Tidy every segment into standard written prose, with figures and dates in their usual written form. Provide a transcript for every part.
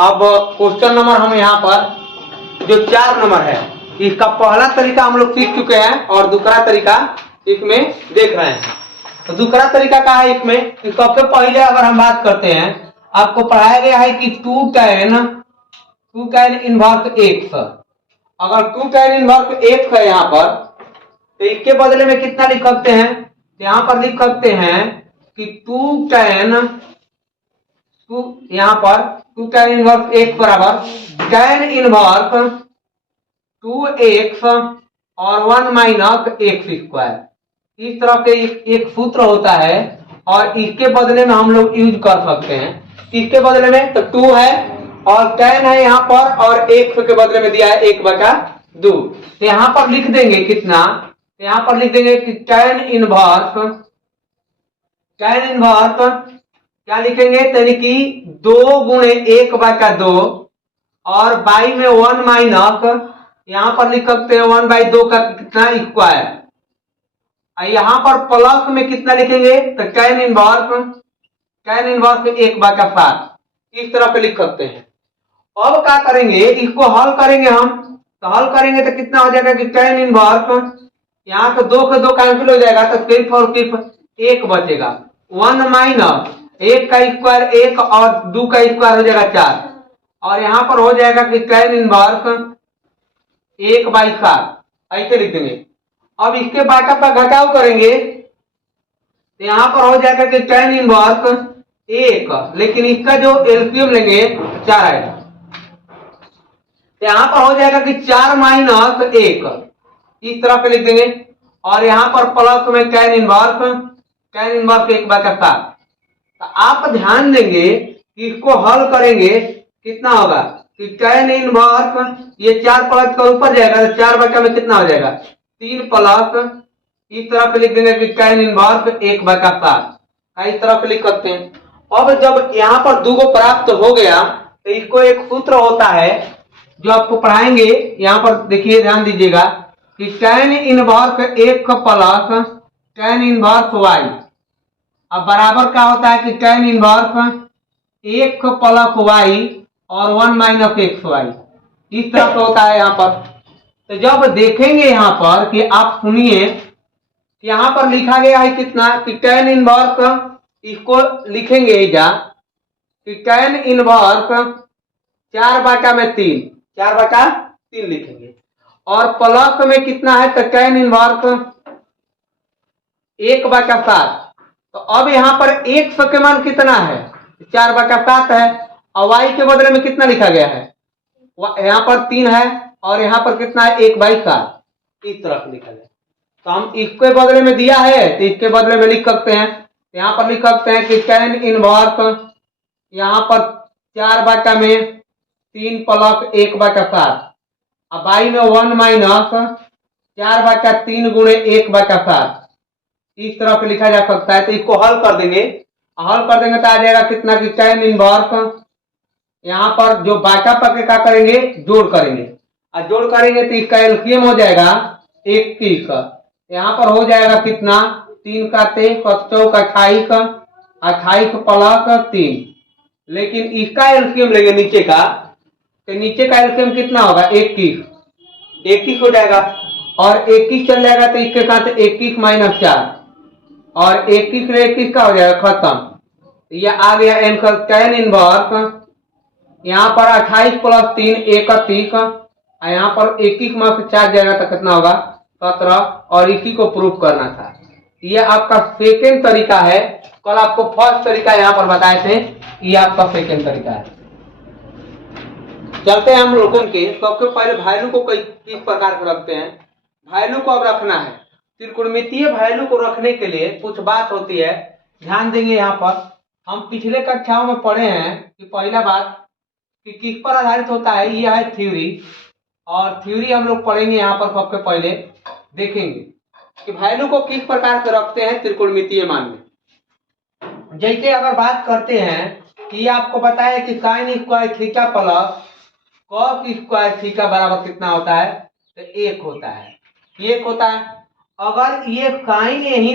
अब question number हम यहाँ पर जो 4 नंबर है, इसका पहला तरीका हम लोग सीख चुके हैं और दूसरा तरीका इसमें देख रहे हैं। तो दूसरा तरीका क्या है इसमें, सबसे पहले अगर हम बात करते हैं, आपको पढ़ाया गया है कि 2 tan इनवर्स x, अगर 2 tan इनवर्स x है यहाँ पर, तो इसके बदले में कितना लिख सकते हैं, यहाँ पर लिख सकते हैं कि 2 यहाँ पर 2 tan इनवर्स x बराबर tan इनवर्स 2x और 1 माइनस x स्क्वायर। इस तरह के एक सूत्र होता है और इसके बदले में हम लोग यूज कर सकते हैं। इसके बदले में तो 2 है और tan है यहाँ पर, और x के बदले में दिया है 1/2। तो यहाँ पर लिख देंगे कितना, यहाँ पर लिख देंगे कि tan इनवर्स क्या लिखेंगे, यानी कि 2 गुणे 1/2 और बाई में 1 माइनस, यहाँ पर लिख सकते हैं 1/2 का कितना स्क्वायर। यहाँ पर प्लस में कितना लिखेंगे, तो tan इनवर्स 1/7, इस तरह पे लिख सकते हैं। अब क्या करेंगे, इसको हल करेंगे हम, तो हल करेंगे तो कितना हो जाएगा कि tan इनवर्स, यहाँ से 2 से 2 कैंसिल हो जाएगा, तो सिर्फ और सिर्फ 1 बचेगा। 1 माइनस 1 का स्क्वायर 1 और 2 का स्क्वायर हो जाएगा 4, और यहाँ पर हो जाएगा कि tan इनवर्स 1/7, ऐसे लिख देंगे। अब इसके बाटा पर घटाव करेंगे तो यहाँ पर हो जाएगा कि tan इनवर्स 1, लेकिन इसका जो एलसीएम लेंगे 4 आएगा, तो यहाँ पर हो जाएगा कि 4 माइनस 1, इस तरह से लिख देंगे। और यहाँ पर प्लस में tan इनवर्स 1/7। तो आप ध्यान देंगे कि इसको हल करेंगे कितना होगा कि tan इनवर्स, ये 4 प्लस का ऊपर जाएगा तो 4 में कितना हो जाएगा 3 प्लस, इस तरह से लिख देंगे कि tan इनवर्स 1/7, इस तरह से लिख सकते हैं। अब जब यहाँ पर 2 को प्राप्त हो गया तो इसको एक सूत्र होता है जो आपको पढ़ाएंगे, यहाँ पर देखिए ध्यान दीजिएगा कि tan inverse 1 plus tan inverse y, अब बराबर क्या होता है कि tan इनवर्स 1 प्लस y और 1 माइनस xy, इस तरह से होता है यहाँ पर। तो जब देखेंगे यहाँ पर कि आप सुनिए, यहाँ पर लिखा गया है कितना कि tan इनवर्स, इसको लिखेंगे इजा कि tan इनवर्स 4/3, 4/3 लिखेंगे, और प्लस में कितना है तो tan इनवर्स 1/7। तो अब यहाँ पर x के मान कितना है, 4/7 है, और y के बदले में कितना लिखा गया है, यहाँ पर 3 है और यहाँ पर कितना है 1/7, इस तरह से लिखा गया। तो हम इसके बदले में दिया है तो इसके बदले में लिख सकते हैं, यहाँ पर लिख सकते हैं कि tan इनवर्स यहाँ पर 4/3 प्लस 1/7, अब बाई में 1 माइनस 4/3 गुणे 1/7, इस तरह से लिखा जा सकता है। तो इसको हल कर देंगे तो आ जाएगा कितना कि tan इनवर्स, यहाँ पर जो बाटा पर क्या करेंगे जोड़ करेंगे, और जोड़ करेंगे तो इसका एलसीएम हो जाएगा 21, यहाँ पर हो जाएगा कितना 3 का 23 24 28 प्लस 3, लेकिन इसका एलसीएम लेंगे नीचे का, तो नीचे का एलसीएम कितना होगा 21 हो जाएगा, और 21 चल जाएगा तो इसके साथ 21 माइनस 4, और 21 में 21 का हो जाएगा खत्म। ये आ गया आंसर tan इनवर्स, यहाँ पर 28 प्लस 3 31, और यहाँ पर 21 में से 4 जाएगा तो कितना होगा 17, और इसी को प्रूफ करना था। ये आपका सेकेंड तरीका है, कल आपको फर्स्ट तरीका यहाँ पर बताए थे, ये आपका सेकेंड तरीका है। चलते हैं हम लोगों के सबसे पहले वैल्यू को किस प्रकार से रखते हैं। वैल्यू को अब रखना है, त्रिकोणमितीय वैल्यू को रखने के लिए कुछ बात होती है, ध्यान देंगे। यहाँ पर हम पिछले कक्षाओं में पढ़े हैं कि पहला बात कि किस पर आधारित होता है, यह है थ्योरी, और थ्योरी हम लोग पढ़ेंगे। यहाँ पर सबसे पहले देखेंगे कि वैल्यू को किस प्रकार से रखते हैं त्रिकोणमितीय मान में। जैसे अगर बात करते हैं कि आपको बताया कि sine square theta plus cos square theta बराबर कितना होता है, तो 1 होता है, 1 होता है। अगर ये साइन यही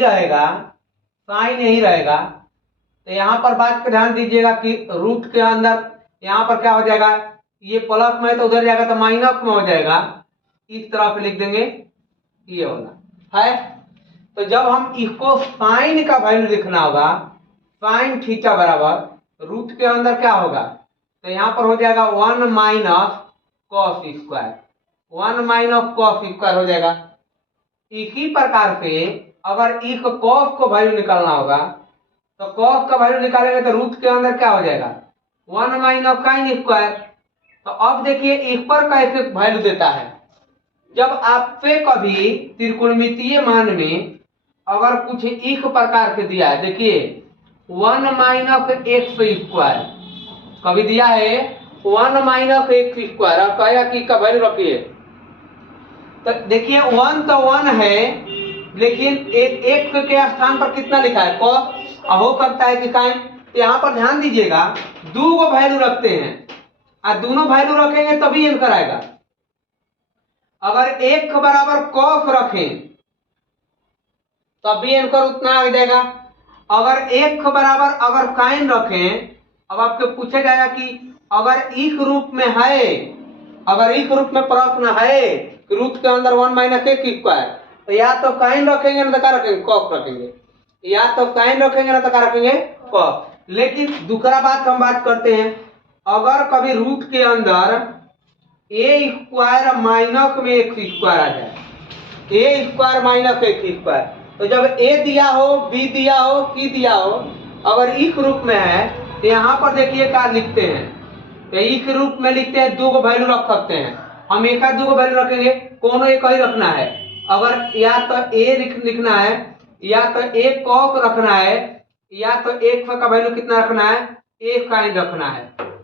रहेगा तो यहाँ पर बात का ध्यान दीजिएगा कि रूट के अंदर यहाँ पर क्या हो जाएगा, ये प्लस में तो उधर जाएगा तो माइनस में हो जाएगा, इस तरह से लिख देंगे ये वाला है। तो जब हम इसको साइन का वैल्यू लिखना होगा, साइन थीटा बराबर रूट के अंदर क्या होगा, तो यहाँ पर हो जाएगा 1 minus cos square, 1 minus cos square हो जाएगा। इसी प्रकार से अगर इस कॉस को वैल्यू निकालना होगा तो कॉस का वैल्यू निकालेंगे तो रूट के अंदर क्या हो जाएगा 1 माइनस साइन स्क्वायर। तो अब देखिए इस पर कैसे वैल्यू देता है, जब आपसे कभी त्रिकोणमितीय मान में अगर कुछ इस प्रकार से दिया है, देखिए 1 माइनस एक्स स्क्वायर कभी दिया है 1 माइनस एक्स स्क्वायर, आप कहेगा कि इसका वैल्यू रखिए, तो देखिए 1 तो 1 है, लेकिन एक के स्थान पर कितना लिखा है cos, हो सकता है कि साइन। यहाँ पर ध्यान दीजिएगा दो को वैल्यू रखते हैं और दोनों वैल्यू रखेंगे तभी आंसर आएगा। अगर एक के बराबर cos रखें तब भी आंसर उतना आ जाएगा। अगर एक के बराबर अगर साइन रखें, अब आपको पूछा जाएगा कि अगर इस रूप में है, अगर इस रूप में प्रश्न है रूट के अंदर 1 माइनस एक्स स्क्वायर, तो या तो साइन रखेंगे ना तो क्या रखेंगे कॉस रखेंगे, या तो साइन रखेंगे ना तो क्या रखेंगे कॉस। लेकिन दूसरा बात हम बात करते हैं, अगर कभी रूट के अंदर ए स्क्वायर माइनस में एक्स स्क्वायर आ जाए, ए स्क्वायर माइनस एक्स स्क्वायर, तो जब ए दिया हो बी दिया हो सी दिया हो, अगर इस रूप में है तो यहाँ पर देखिए क्या लिखते हैं, तो इस रूप में लिखते हैं दो को वैल्यू रख सकते हैं, हम एक दो को वैल्यू रखेंगे, कोनो एक ही रखना है। अगर या तो ए लिखना है, या तो एक कॉस रखना है, या तो एक का वैल्यू कितना रखना है एक साइन रखना है।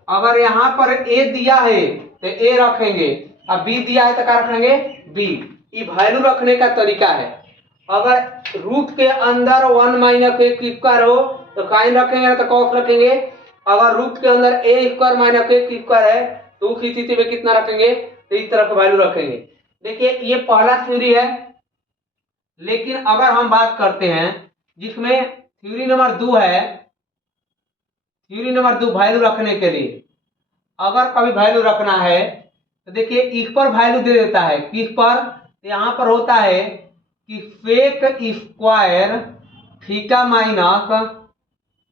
अगर यहाँ पर ए दिया है तो ए रखेंगे, अब बी दिया है तो क्या रखेंगे बी, ये वैल्यू रखने का तरीका है। अगर रूट के अंदर 1 माइनस एक्स स्क्वायर हो तो साइन रखेंगे ना तो कॉस रखेंगे, अगर रूट के अंदर ए स्क्वायर माइनस एक्स स्क्वायर है तो उस स्थिति में कितना रखेंगे, तो इस तरह का वैल्यू रखेंगे। देखिए ये पहला थ्योरी है, लेकिन अगर हम बात करते हैं जिसमें थ्योरी नंबर 2 है, थ्योरी नंबर 2 वैल्यू रखने के लिए अगर कभी वैल्यू रखना है तो देखिए इस पर वैल्यू दे देता है, किस पर, यहाँ पर होता है कि sec square theta minus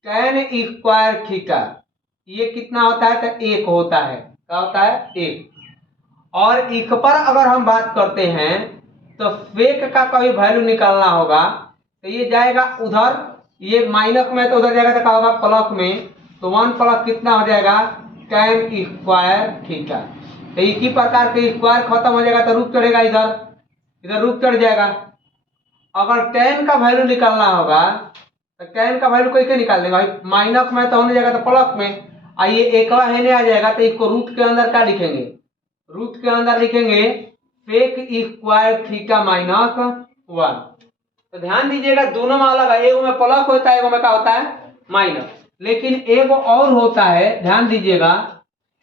tan square theta, ये कितना होता है तो एक होता है, क्या होता है एक। और इस पर अगर हम बात करते हैं तो सेक का कभी वैल्यू निकालना होगा तो ये जाएगा उधर, ये माइनस में तो उधर जाएगा तो क्या होगा प्लस में, तो 1 प्लस कितना हो जाएगा टेन स्क्वायर थीटा। तो इसी प्रकार से स्क्वायर खत्म हो जाएगा तो रूट चढ़ेगा, इधर इधर रूट चढ़ जाएगा। अगर टेन का वैल्यू निकालना होगा तो टेन का वैल्यू कैसे निकाल देगा, माइनस में तो होने जाएगा तो प्लस में, आइए एक हेने आ जाएगा तो इसको रूट के अंदर क्या लिखेंगे, रूट के अंदर लिखेंगे सेक स्क्वायर थीटा माइनस 1। तो ध्यान दीजिएगा दोनों में अलग है, एगो में प्लस होता है एगो में क्या होता है माइनस, लेकिन एगो और होता है, ध्यान दीजिएगा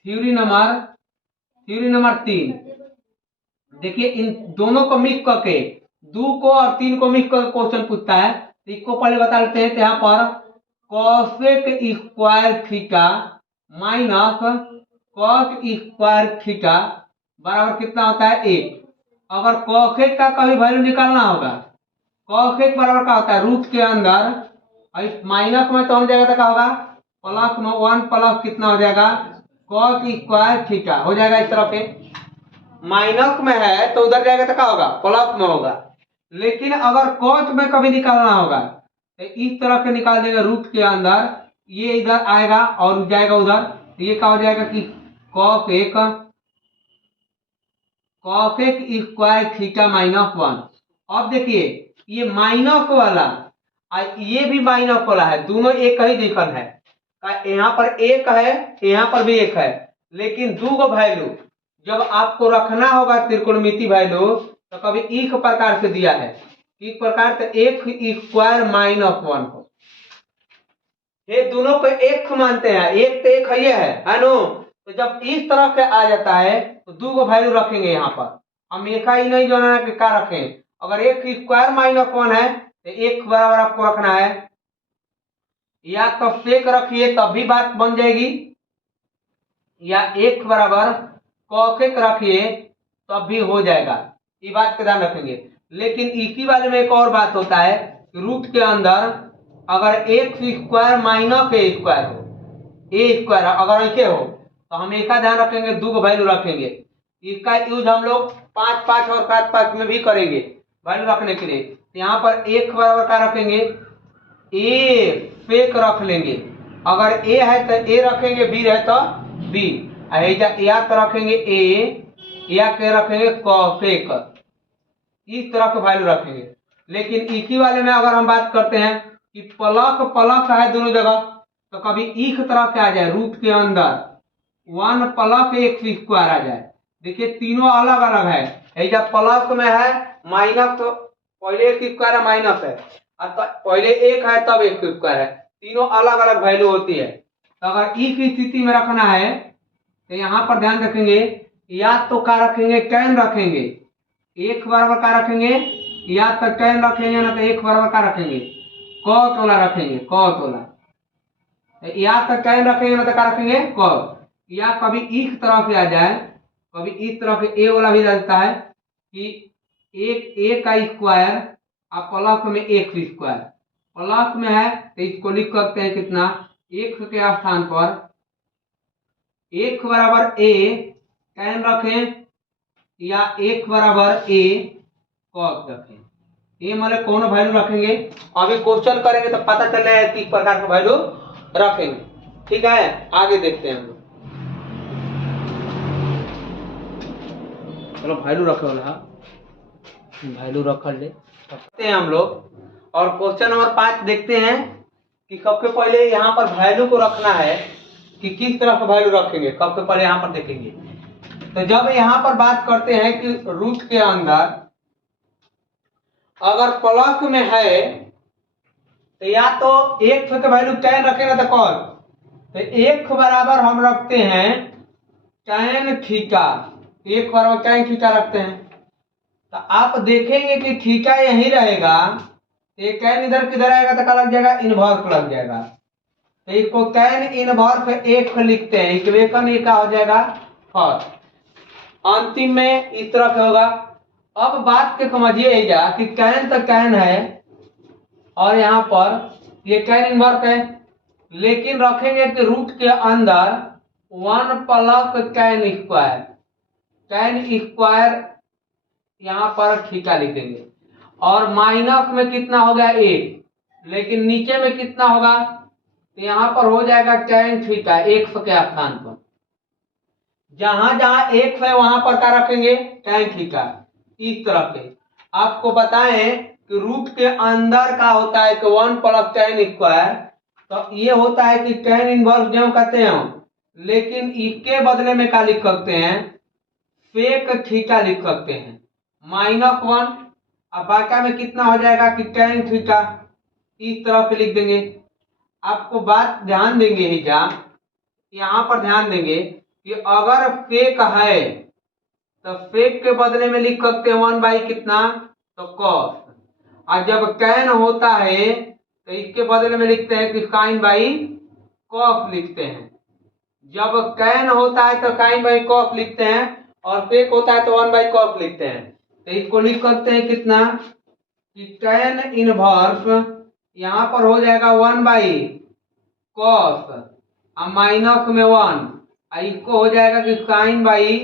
थ्योरी नंबर 3, देखिए इन दोनों को मिक्स करके 2 को और 3 को मिक्स करके क्वेश्चन पूछता है, तो इसको पहले बता लेते हैं। तो यहाँ पर cosec square theta minus cot square theta बराबर कितना होता है 1। अगर कॉसेक का कभी वैल्यू निकालना होगा, कॉसेक बराबर क्या होता है रूट के अंदर माइनस में तो हो जाएगा तो क्या होगा प्लस में 1 प्लस कितना हो जाएगा कॉट स्क्वायर थीटा हो जाएगा, इस तरह से माइनस में है तो उधर जाएगा तो क्या होगा प्लस में होगा। लेकिन अगर कॉट में कभी निकालना होगा तो इस तरह से निकाल देंगे रूट के अंदर, ये इधर आएगा और जाएगा उधर, तो ये क्या हो जाएगा कि कॉसेक स्क्वायर थीटा माइनस 1। अब देखिए ये माइनस वाला ये भी माइनस वाला है, दोनों एक ही दिखन है, यहाँ पर एक है यहाँ पर भी एक है, लेकिन दो को वैल्यू जब आपको रखना होगा त्रिकोणमिति वैल्यू तो कभी इस प्रकार से दिया है, इस प्रकार से एक स्क्वायर माइनस 1 को, ये दोनों को एक मानते हैं, एक तो एक है नो। तो जब इस तरह से आ जाता है तो 2 को वैल्यू रखेंगे, यहाँ पर हम एक ही नहीं जो है कि क्या रखें, अगर एक स्क्वायर माइनस 1 है तो एक बराबर आपको रखना है, या तो सेक रखिए तब भी बात बन जाएगी, या x बराबर cos x रखिए तब भी हो जाएगा, ये बात का ध्यान रखेंगे। लेकिन इसी वाले में एक और बात होता है, रूट के अंदर अगर एक्स स्क्वायर माइनस ए स्क्वायर हो, ए स्क्वायर अगर ऐसे हो तो हम एक का ध्यान रखेंगे, दो को वैल्यू रखेंगे। इसका यूज हम लोग 5 5 और 5 5 में भी करेंगे वैल्यू रखने के लिए। तो यहाँ पर एक बराबर क्या रखेंगे, ए फेक रख लेंगे। अगर ए है तो ए रखेंगे, बी है तो बी, या तो रखेंगे ए या के रखेंगे फेक, इस तरह के वैल्यू रखेंगे। लेकिन इसी वाले में अगर हम बात करते हैं कि प्लस प्लस है दोनों जगह, तो कभी एक तरह के आ जाए रूट के अंदर 1 प्लस एक्स स्क्वायर आ जाए। देखिए तीनों अलग अलग है, जब प्लस में है माइनस, तो पहले एक्स स्क्वायर है माइनस है, और पहले एक है तब एक्स स्क्वायर है, तीनों अलग अलग वैल्यू होती है। तो अगर इस स्थिति में रखना है तो यहाँ पर ध्यान रखेंगे, या तो क्या रखेंगे, tan रखेंगे, एक बराबर का रखेंगे, या तो tan रखेंगे ना तो एक बराबर का रखेंगे, cos वाला रखेंगे, cos वाला, या तो tan रखेंगे ना तो क्या रखेंगे cos। या कभी इस तरह से आ जाए, कभी इस तरह के a वाला भी रहता है कि एक a का स्क्वायर और प्लस में एक्स स्क्वायर, प्लस में है तो इसको लिख सकते हैं कितना, एक्स के स्थान पर एक बराबर ए tan रखें या एक बराबर ए cos रखें, ये मतलब कौन वैल्यू रखेंगे। अभी क्वेश्चन करेंगे तो पता चल रहा है किस प्रकार का वैल्यू रखेंगे। ठीक है, आगे देखते हैं हम लोग। चलो वैल्यू रखे वाला, वैल्यू रख ले हैं हम लोग। और क्वेश्चन नंबर 5 देखते हैं कि सबसे पहले यहाँ पर वैल्यू को रखना है कि किस तरह का वैल्यू रखेंगे, सबसे पहले यहाँ पर देखेंगे। तो जब यहाँ पर बात करते हैं कि रूट के अंदर अगर प्लस में है तो या तो एक के वैल्यू tan रखेगा तो cos, तो एक बराबर हम रखते हैं tan थीटा, एक बराबर tan थीटा रखते हैं। तो आप देखेंगे कि थीटा यही रहेगा, एक tan इधर किधर आएगा तो क्या लग जाएगा, इनवर्स लग जाएगा। तो इसको tan इनवर्स एक लिखते हैं, इक्वेशन ये क्या हो जाएगा फर्स्ट, अंतिम में इस तरह से होगा। अब बात के समझिए जा कि tan तो tan है और यहाँ पर ये tan इनवर्स है, लेकिन रखेंगे कि रूट के अंदर 1 plus tan square, tan square यहाँ पर थीटा लिख देंगे, और माइनस में कितना हो गया 1, लेकिन नीचे में कितना होगा, तो यहाँ पर हो जाएगा tan थीटा x के स्थान पर, जहां जहां x है वहां पर क्या रखेंगे tan थीटा। इस तरह से आपको बताएं कि रूट के अंदर का होता है कि 1 प्लस tan स्क्वायर, तो ये होता है कि tan इनवर्स जो कहते हैं, लेकिन इसके बदले में क्या लिख सकते हैं, सेक थीटा लिख सकते हैं, -1, अब बाका में कितना हो जाएगा कि tan थीटा, इस तरह से लिख देंगे। आपको बात ध्यान देंगे ही क्या, यहाँ पर ध्यान देंगे कि अगर फेक है तो फेक के बदले में लिख सकते हैं 1 बाई कितना, तो cos, और जब tan होता है तो इसके बदले में लिखते हैं कि sin बाई cos लिखते हैं। जब tan होता है तो sin बाई cos लिखते हैं, और फेक होता है तो 1 बाई cos लिखते हैं। तो इसको लिख सकते हैं कितना कि tan इनवर्स यहाँ पर हो जाएगा 1 बाई cos और माइनस में 1, इसको हो जाएगा कि sin बाई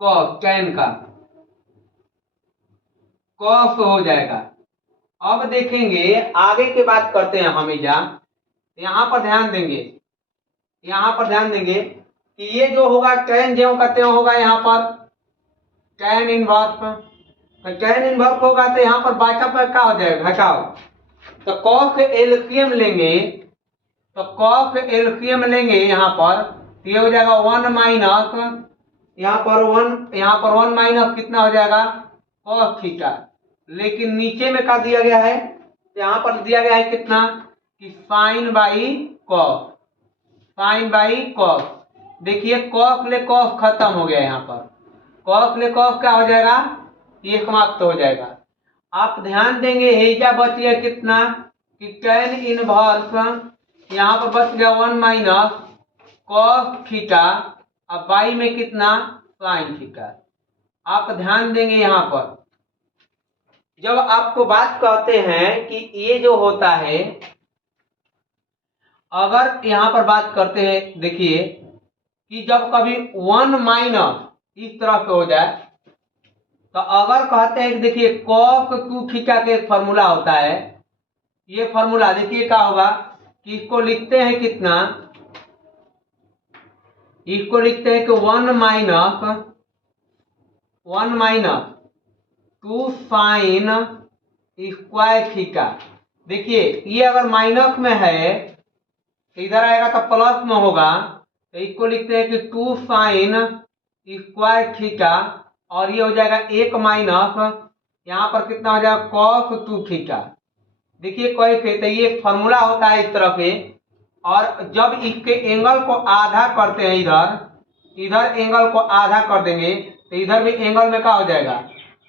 cos, tan का cos हो जाएगा। अब देखेंगे आगे की बात करते हैं हमेशा, यहाँ पर ध्यान देंगे, यहाँ पर ध्यान देंगे कि ये जो होगा tan जो कहते हैं होगा यहाँ पर tan इनवर्स, तो tan इनवर्स होगा तो यहाँ पर बाका पर क्या हो जाएगा घटाओ, तो cos एलसीएम लेंगे, तो cos एलसीएम लेंगे यहाँ पर, ये हो जाएगा 1 माइनस यहाँ पर 1 माइनस कितना हो जाएगा cos थीटा, लेकिन नीचे में क्या दिया गया है, यहाँ पर दिया गया है कितना कि sin by cos, sin by cos। देखिए cos ले cos खत्म हो गया, यहाँ पर cos ले cos क्या हो जाएगा, एक समाप्त हो जाएगा। आप ध्यान देंगे हेजा बच गया कितना कि tan इनवर्स यहाँ पर बच गया 1 माइनस cos थीटा, अब बाई में कितना साइन थीटा। आप ध्यान देंगे यहाँ पर जब आपको बात कहते हैं कि ये जो होता है, अगर यहाँ पर बात करते हैं, देखिए कि जब कभी 1 माइनस इस तरह से हो जाए तो अगर कहते हैं कि देखिए कॉस 2 थीटा के एक फार्मूला होता है, ये फार्मूला देखिए क्या होगा कि इसको लिखते हैं कितना, इसको लिखते हैं कि 1 माइनस 2 साइन स्क्वायर थीटा। देखिए ये अगर माइनस में है तो इधर आएगा तो प्लस में होगा, तो इसको लिखते हैं कि 2 साइन स्क्वायर थीटा और ये हो जाएगा 1 माइनस यहाँ पर कितना हो जाएगा कॉस 2 थीटा। देखिए कोई कहते हैं ये फॉर्मूला होता है इस तरह से, और जब इसके एंगल को आधा करते हैं, इधर एंगल को आधा कर देंगे तो इधर भी एंगल में क्या हो जाएगा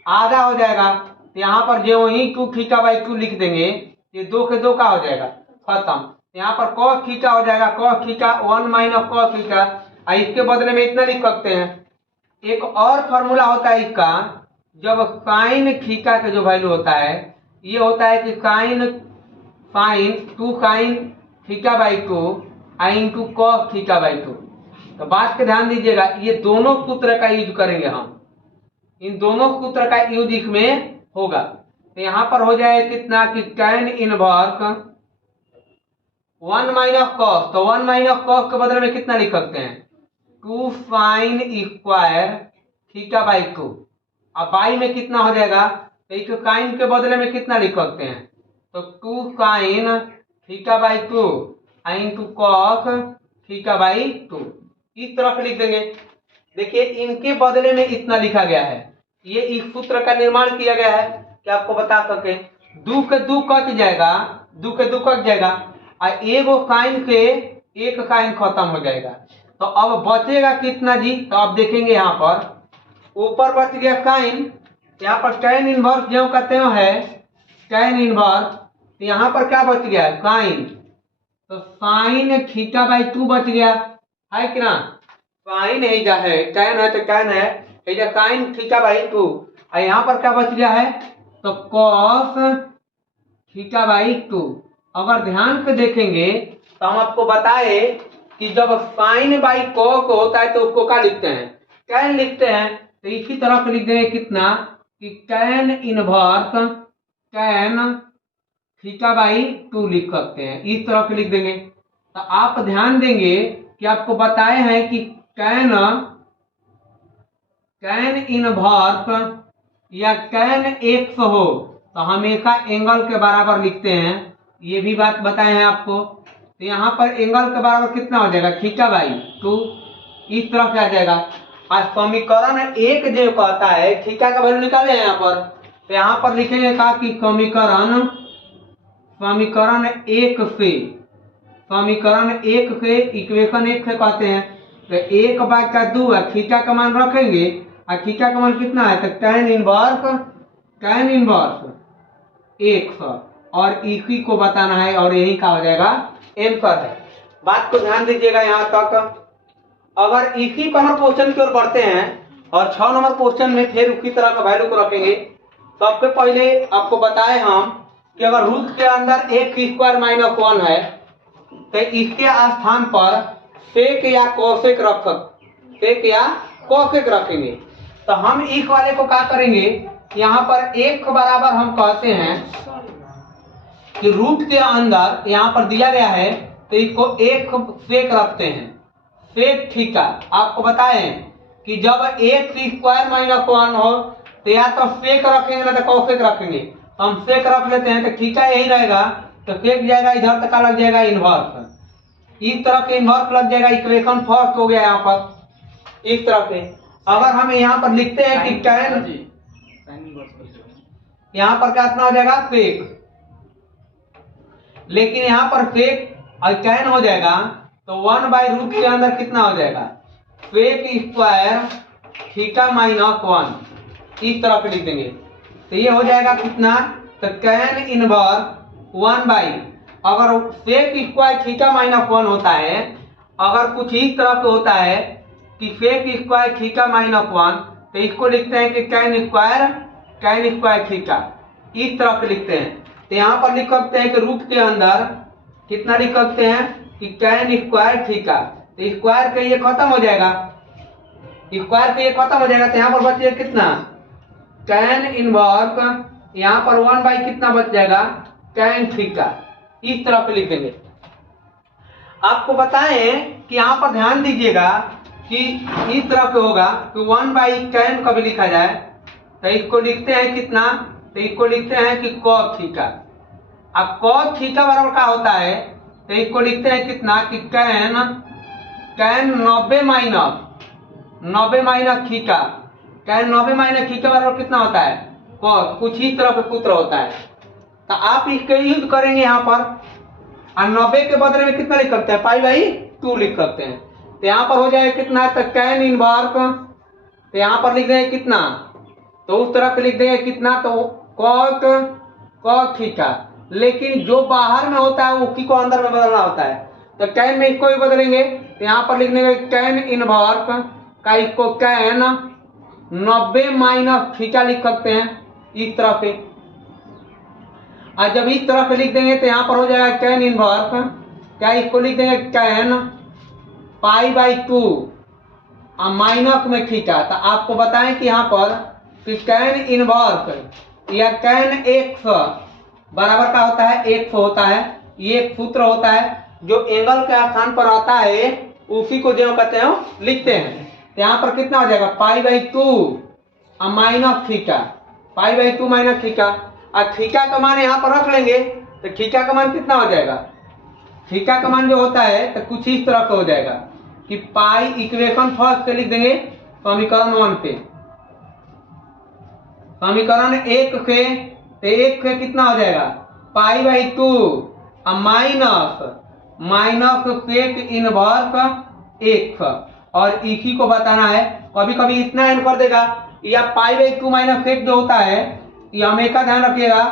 आधा हो जाएगा। तो यहाँ पर जो ही 2 थीटा बाई 2 लिख देंगे, ये 2 के 2 का हो जाएगा खत्म। यहाँ पर cos थीटा हो जाएगा, cos theta 1 minus cos theta. इसके बदले में इतना लिख सकते हैं। एक और फॉर्मूला होता है इसका, जब साइन थीटा का जो वैल्यू होता है, ये होता है कि sine 2 sine theta by 2 into cos theta by 2। तो बात के ध्यान दीजिएगा, ये दोनों सूत्र का यूज करेंगे हम, इन दोनों सूत्र का यूज इसमें होगा। तो यहाँ पर हो जाए कितना कि tan इनवर्स 1 माइनस कॉस, तो 1 माइनस कॉस के बदले में कितना लिख सकते हैं 2 साइन स्क्वायर थीटा बाई 2। अब बाई में कितना हो जाएगा, तो इस साइन के बदले में कितना लिख सकते हैं, तो 2 sine theta by 2 into cos theta by 2, इस तरह से लिख देंगे। देखिए इनके बदले में इतना लिखा गया है, ये इस सूत्र का निर्माण किया गया है कि आपको बता सके। 2 के 2 कट जाएगा, 2 के 2 कट जाएगा और एगो साइन से एक साइन खत्म हो जाएगा। तो अब बचेगा कितना जी, तो आप देखेंगे यहाँ पर ऊपर बच गया साइन, यहाँ पर tan इनवर्स जो कहते है tan इनवर्स, तो यहाँ पर क्या बच गया साइन, तो साइन थीटा बाई 2 बच गया है कि ना। साइन है tan है तो tan है साइन थीटा बाई 2, और यहाँ पर क्या बच गया है तो कॉस थीटा बाई 2। अगर ध्यान से देखेंगे तो हम आपको बताए कि जब साइन बाई कॉस होता है तो उसको क्या लिखते हैं tan लिखते हैं। तो इसी तरह से लिख देंगे कितना कि tan inverse tan theta by 2 लिख सकते हैं, इस तरह से लिख देंगे। तो आप ध्यान देंगे कि आपको बताए हैं कि tan इनवर्स या tan x हो तो हमेशा एंगल के बराबर लिखते हैं, ये भी बात बताए हैं आपको। तो यहाँ पर एंगल के बराबर कितना हो जाएगा थीटा बाई 2, इस तरह से आ जाएगा। और समीकरण 1 जो कहता है थीटा का वैल्यू निकाले यहाँ पर, तो यहाँ पर लिखेंगे कहा कि समीकरण 1 से इक्वेशन 1 से कहते हैं तो 1/2 है, थीटा का मान रखेंगे और थीटा का मान कितना है तो tan इनवर्स 100, और इसी को बताना है और यही का हो जाएगा आंसर है। बात को ध्यान दीजिएगा यहाँ तक। अगर इसी पर हम क्वेश्चन की ओर बढ़ते हैं और 6 नंबर क्वेश्चन में फिर उसी तरह का वैल्यू को रखेंगे। सबसे पहले आपको बताए हम कि अगर रूट के अंदर x² माइनस 1 है तो इसके स्थान पर सेक या कोसेक रखेंगे। तो हम इस वाले को क्या करेंगे, यहाँ पर एक बराबर हम कहते हैं कि रूट के अंदर यहाँ पर दिया गया है तो इसको एक सेक रखते हैं, सेक थीटा। आपको बताएं कि जब x² माइनस 1 हो तो या तो सेक रखेंगे ना तो कोसेक रखेंगे। तो हम सेक रख लेते हैं तो थीटा यही रहेगा, तो सेक जाएगा इधर तक लग जाएगा इनवर्स, इस तरह के इनवर्स लग जाएगा। इक्वेशन फर्स्ट हो गया यहाँ पर इस तरह से। अगर हम यहाँ पर लिखते हैं कि tan, यहाँ पर कितना हो जाएगा सेक, लेकिन यहाँ पर सेक और tan हो जाएगा तो 1/रूट के अंदर कितना हो जाएगा सेक स्क्वायर थीटा माइनस 1, इस तरह से लिख देंगे। तो ये हो जाएगा कितना तो tan इनवर्स 1/, अगर सेक स्क्वायर थीटा माइनस 1 होता है, अगर कुछ इस तरह से होता है कि सेक स्क्वायर थीटा माइनस 1, तो इसको लिखते हैं कि टैन स्क्वायर थीटा, इस तरह से लिखते हैं। तो यहाँ पर लिख सकते हैं कि रूट के अंदर कितना लिख सकते हैं कि टैन स्क्वायर थीटा, तो स्क्वायर का ये खत्म हो जाएगा, तो यहाँ पर बचेगा कितना टैन इनवर्स, यहाँ पर 1 बाई कितना बच जाएगा टैन थीटा, इस तरह पे लिख देंगे। आपको बताएं कि यहाँ पर ध्यान दीजिएगा कि इस तरह पे होगा कि 1 बाई टैन कभी लिखा जाए तो इसको लिखते हैं कितना, तो इसको लिखते हैं कि cos थीटा। अब cos थीटा बराबर क्या होता है, तो इसको लिखते हैं कितना कि tan 90 minus theta, tan 90 minus theta बराबर कितना होता है cos, कुछ ही तरह पे सूत्र होता है। तो आप इसके यूज करेंगे यहाँ पर, और 90 के बदले में कितना लिख सकते हैं π/2 लिख सकते हैं। तो यहाँ पर हो जाएगा कितना, तो टैन इनवर्स, तो यहाँ पर लिख देंगे कितना, तो उस तरह से लिख देंगे कितना, तो cos थीटा, लेकिन जो बाहर में होता है उसी को अंदर में बदलना होता है। तो टैन में इसको भी बदलेंगे, तो यहाँ पर लिख देंगे टैन इनवर्स का इसको टैन 90 माइनस थीटा लिख सकते हैं इस तरह से। और जब इस तरह से लिख देंगे तो यहाँ पर हो जाएगा टैन इनवर्स, क्या इसको लिख देंगे टैन π/2 माइनस में थीटा। तो आपको बताएं कि यहाँ पर कि टैन इनवर्स या टैन x बराबर का होता है 100 होता है, ये एक सूत्र होता है जो एंगल के स्थान पर आता है उसी को जो कहते हैं लिखते हैं। तो यहाँ पर कितना हो जाएगा π/2 माइनस थीटा, π/2 माइनस थीटा, और थीटा का मान यहाँ पर रख लेंगे, तो थीटा का मान कितना हो जाएगा, थीटा का मान जो होता है तो कुछ इस तरह का हो जाएगा कि पाई इक्वेशन फर्स्ट से लिख देंगे समीकरण 1 पे, समीकरण 1 से, तो 1 से कितना हो जाएगा π/2 माइनस सेक इनवर्स x, और इसी को बताना है। कभी कभी इतना एन कर देगा, या π/2 माइनस सेक जो होता है ये हमेशा ध्यान रखिएगा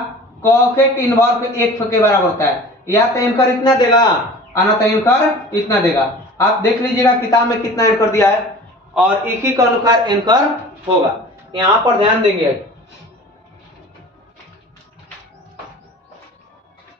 कोसेक इनवर्स x के बराबर होता है, या तो एंकर इतना देगा ना तो एंकर इतना देगा। आप देख लीजिएगा किताब में कितना एंकर दिया है और इसी के अनुसार एंकर होगा, यहाँ पर ध्यान देंगे।